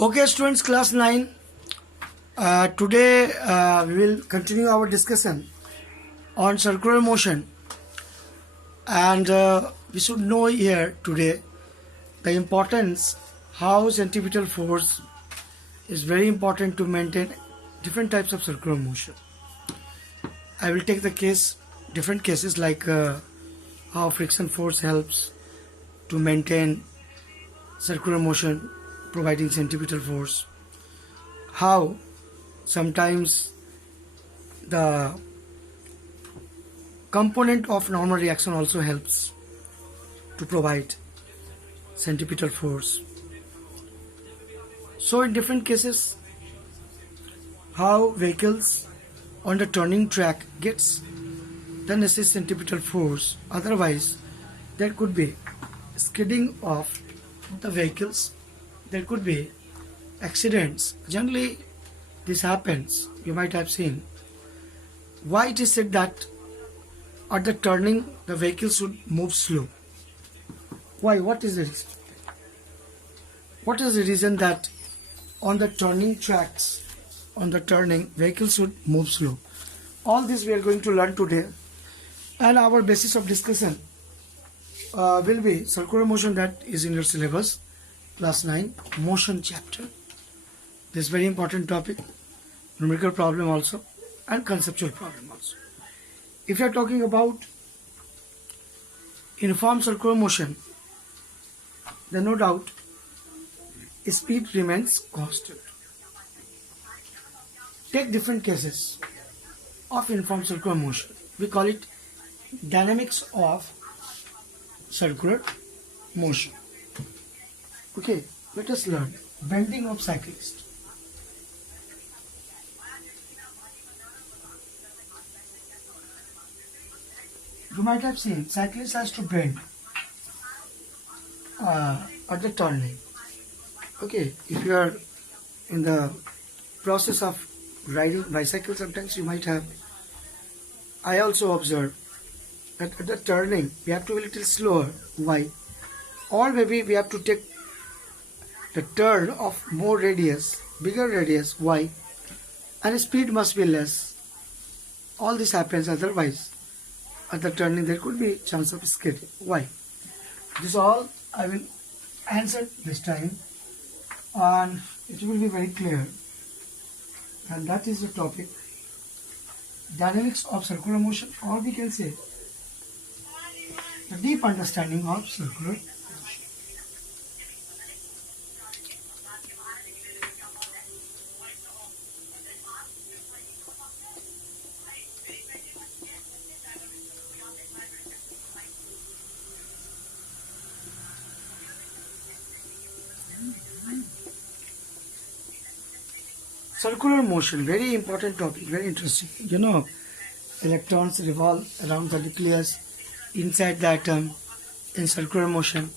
Okay, students, class 9. Today we will continue our discussion on circular motion, and we should know here today the importance how centripetal force is very important to maintain different types of circular motion. I will take the different cases like how friction force helps to maintain circular motion, providing centripetal force. How sometimes the component of normal reaction also helps to provide centripetal force. So in different cases, how vehicles on the turning track gets the necessary centripetal force, otherwise there could be skidding of the vehicles, there could be accidents. Generally this happens, you might have seen. Why it is said that at the turning the vehicle should move slow? Why? What is the reason? What is the reason that on the turning tracks, on the turning, vehicles should move slow? All this we are going to learn today, and our basis of discussion will be circular motion, that is in your syllabus, class 9, motion chapter. This is very important topic, numerical problem also and conceptual problem also. If you are talking about uniform circular motion, then no doubt speed remains constant. Take different cases of uniform circular motion. We call it dynamics of circular motion. Okay, let us learn bending of cyclist. You might have seen cyclist has to bend at the turning. Okay, if you are in the process of riding bicycle, sometimes you might have. I also observe that at the turning we have to be a little slower. Why? Or maybe we have to take the turn of more radius, bigger radius. Why? And speed must be less. All this happens, otherwise at the turning there could be chance of skidding. Why? This all I will answer this time, and it will be very clear. And that is the topic, dynamics of circular motion, or we can say the deep understanding of circular motion. Circular motion, very important topic, very interesting. You know, electrons revolve around the nucleus inside the atom in circular motion.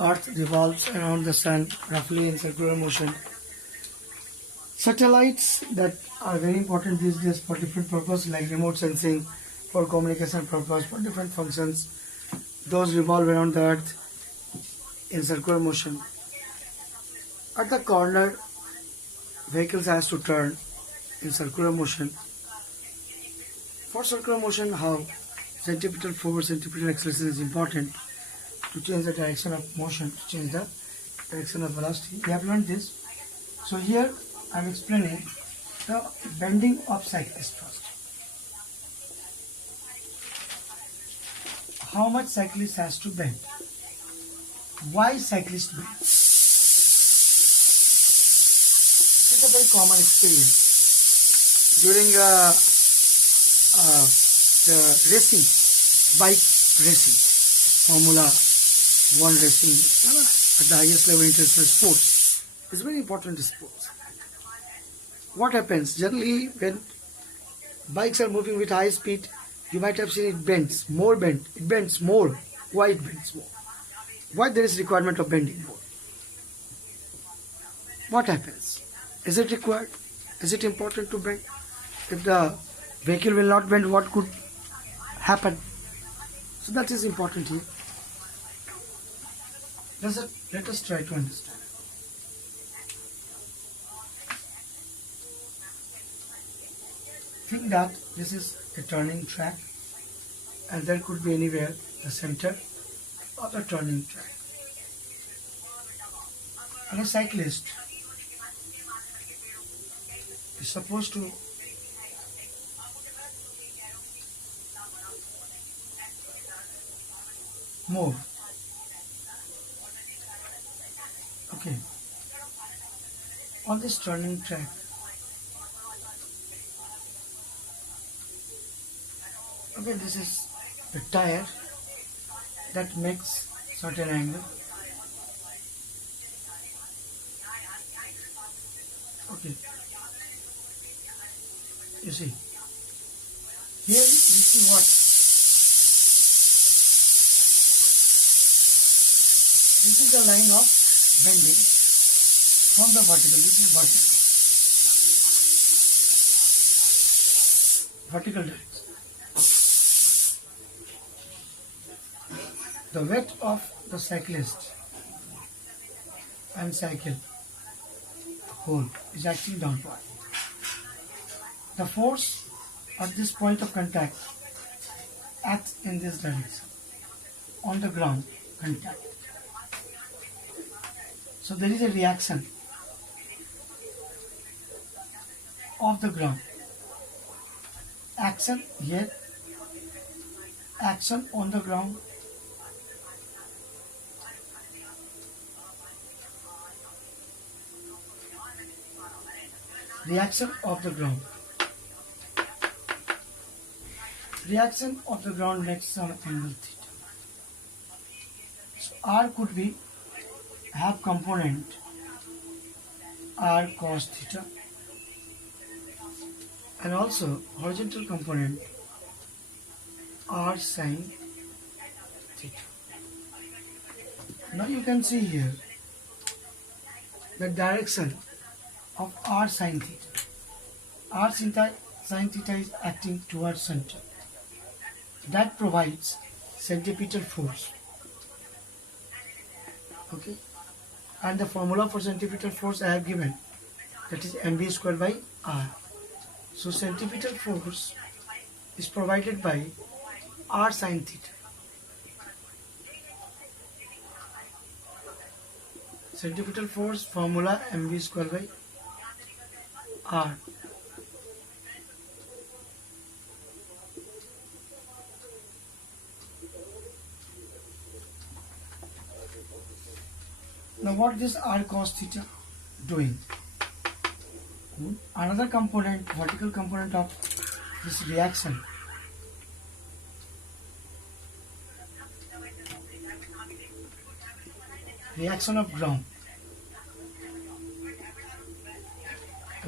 Earth revolves around the sun roughly in circular motion. Satellites that are very important these days for different purposes, like remote sensing, for communication purpose, for different functions, those revolve around the earth in circular motion. At the corner, vehicles has to turn in circular motion. For circular motion, how centripetal force, centripetal acceleration is important to change the direction of motion, to change the direction of velocity. We have learned this. So here I am explaining the bending of cyclist first. How much cyclist has to bend? Why cyclist bend? It's a very common experience during the racing, bike racing, Formula 1 racing, at the highest level international sports. It's very important sports. What happens? Generally, when bikes are moving with high speed, you might have seen it bends, more bend, it bends more. Why it bends more? Why there is requirement of bending more? What happens? Is it required? Is it important to bend? If the vehicle will not bend, what could happen? So that is important here. Let us try to understand. think that this is a turning track, and there could be anywhere the center of the turning track. And a cyclist is supposed to move. Okay, on this turning track, okay, this is the tire that makes certain angle. Okay, you see, here you see what? This is the line of bending from the vertical. This is vertical direction. The weight of the cyclist and cycle whole is acting downward. The force at this point of contact acts in this direction on the ground contact. So there is a reaction of the ground. Action here, action on the ground, reaction of the ground. Reaction of the ground makes some angle theta. So R could be half component R cos theta, and also horizontal component R sin theta. Now you can see here the direction of R sin theta. R sin theta is acting towards center. That provides centripetal force. Okay, and the formula for centripetal force I have given, that is mv squared by r. So centripetal force is provided by r sin theta. Centripetal force formula mv squared by r. Now what is r cos theta doing? Another component, vertical component of this reaction, reaction of ground.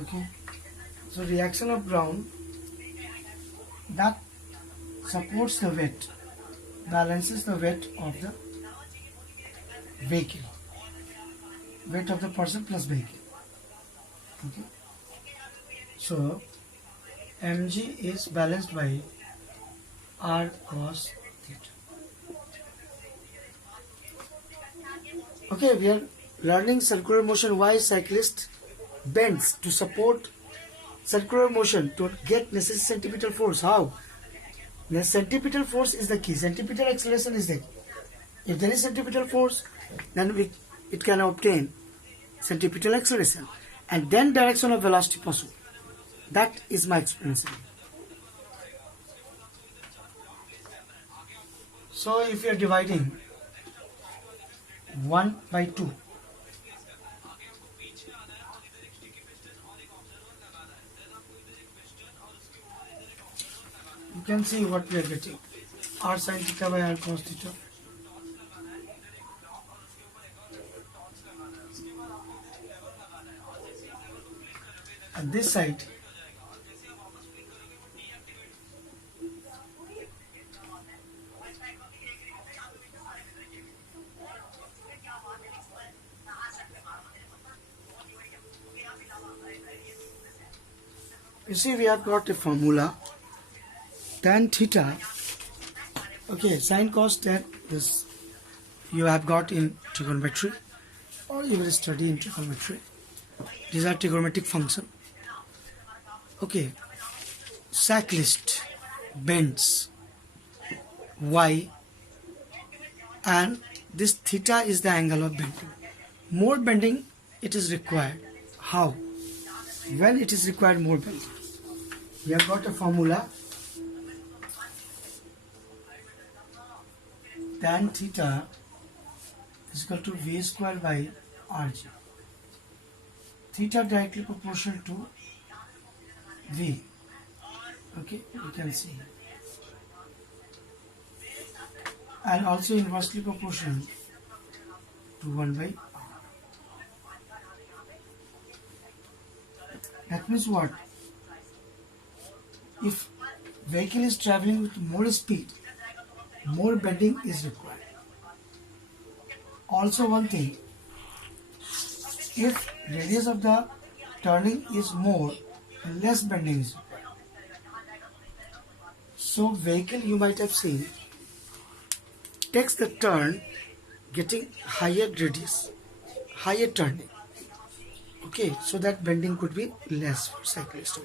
Okay, so reaction of ground that supports the weight, balances the weight of the vehicle, weight of the person plus vehicle. Okay, so mg is balanced by r cos theta. Okay, we are learning circular motion. Why cyclist bends to support circular motion to get necessary centripetal force. How? The centripetal force is the key. Centripetal acceleration is the key. If there is centripetal force, then it can obtain centripetal acceleration, and then direction of velocity possible. That is my explanation. So if you are dividing 1 by 2, you can see what we are getting. R sin theta by R cos theta. And this side, you see we have got a formula, tan theta. Okay, sin cos tan, this you have got in trigonometry, or you will study in trigonometry. These are trigonometric function. Okay, cyclist bends y, and this theta is the angle of bending. More bending it is required. How? When it is required more bending? We have got a formula. Tan theta is equal to v square by rg. Theta directly proportional to v. Okay, you can see. And also inversely proportional to 1 by r. That means what? If vehicle is traveling with more speed, more bending is required. Also one thing, if radius of the turning is more, less bending is required. So vehicle, you might have seen, takes the turn getting higher radius, higher turning. Okay, so that bending could be less for cyclist.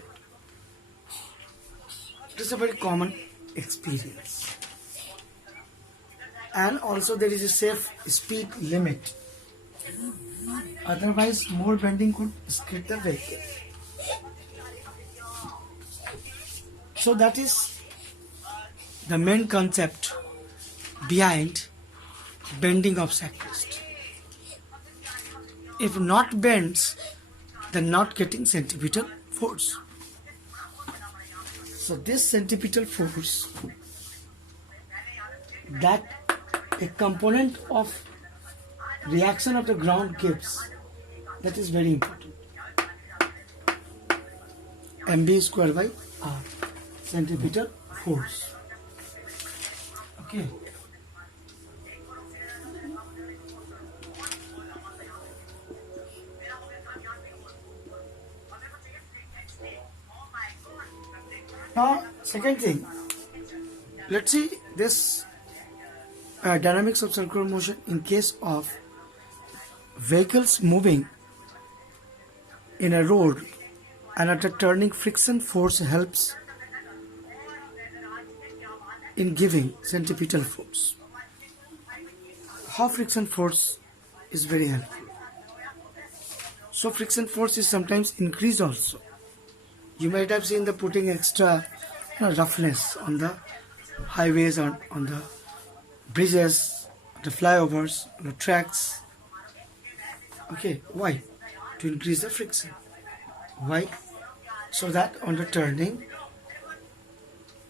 It is a very common experience. And also there is a safe speed limit. Otherwise, more bending could skid the vehicle. So that is the main concept behind bending of cyclist. If not bends, then not getting centripetal force. So this centripetal force, that a component of reaction of the ground gives, that is very important. mb square by r, centripetal force. Okay. Now, second thing, let's see this dynamics of circular motion in case of vehicles moving in a road, and at a turning, friction force helps in giving centripetal force. How friction force is very helpful. So friction force is sometimes increased also. You might have seen the putting extra roughness on the highways, on the bridges, the flyovers, on the tracks. Okay, why? To increase the friction. Why? So that on the turning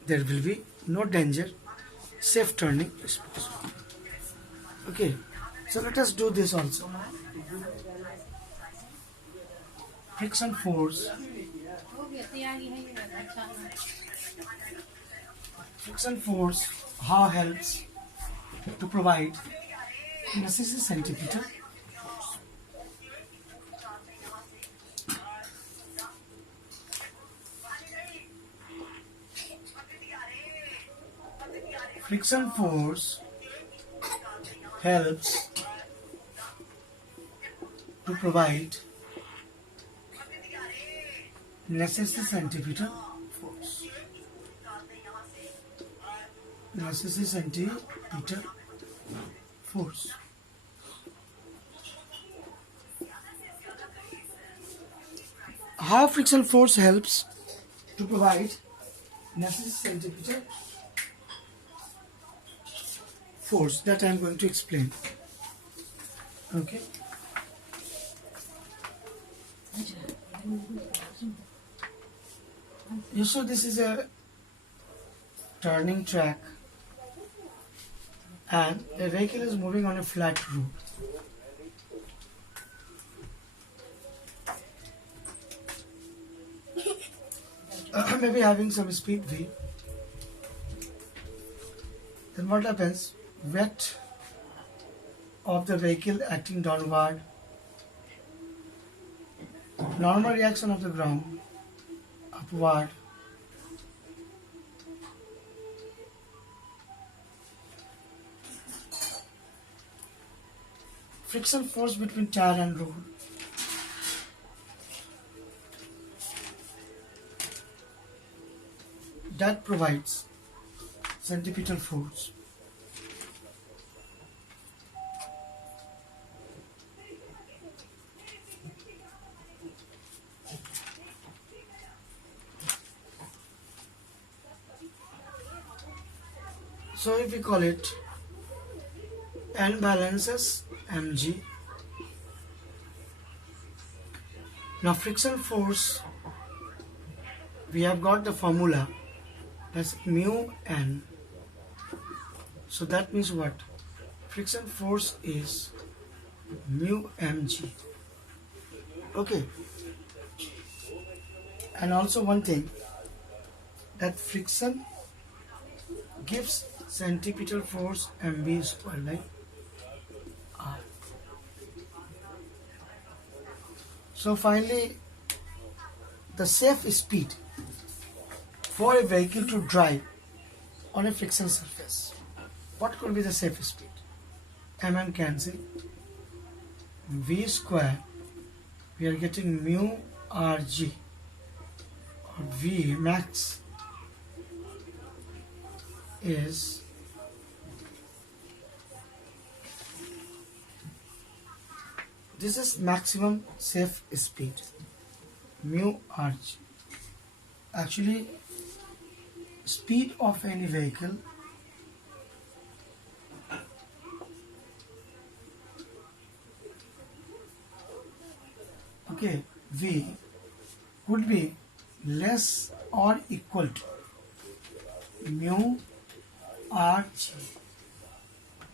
there will be no danger, safe turning is possible. Okay, so let us do this also. Friction force. Friction force, how helps to provide necessary centripetal force. Friction force helps to provide necessary centripetal force. Necessary centripetal force. How friction force helps to provide necessary centripetal force, that I am going to explain. Okay. You saw this is a turning track and a vehicle is moving on a flat road. Maybe having some speed V. Then what happens? Weight of the vehicle acting downward. Normal reaction of the ground upward. Friction force between tire and road. that provides centripetal force. So if we call it N balances mg. Now friction force, we have got the formula, that's mu n. So that means what? Friction force is mu mg. Okay. And also one thing, that friction gives centripetal force mb square, like r. So finally, the safe speed for a vehicle to drive on a friction surface. What could be the safe speed? Mm cancel. V square, we are getting mu rg, or V max is this is maximum safe speed, mu rg. Actually, speed of any vehicle V would be less or equal to mu rg.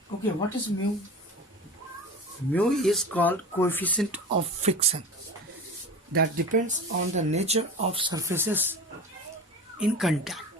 What is mu? Mu is called coefficient of friction that depends on the nature of surfaces in contact.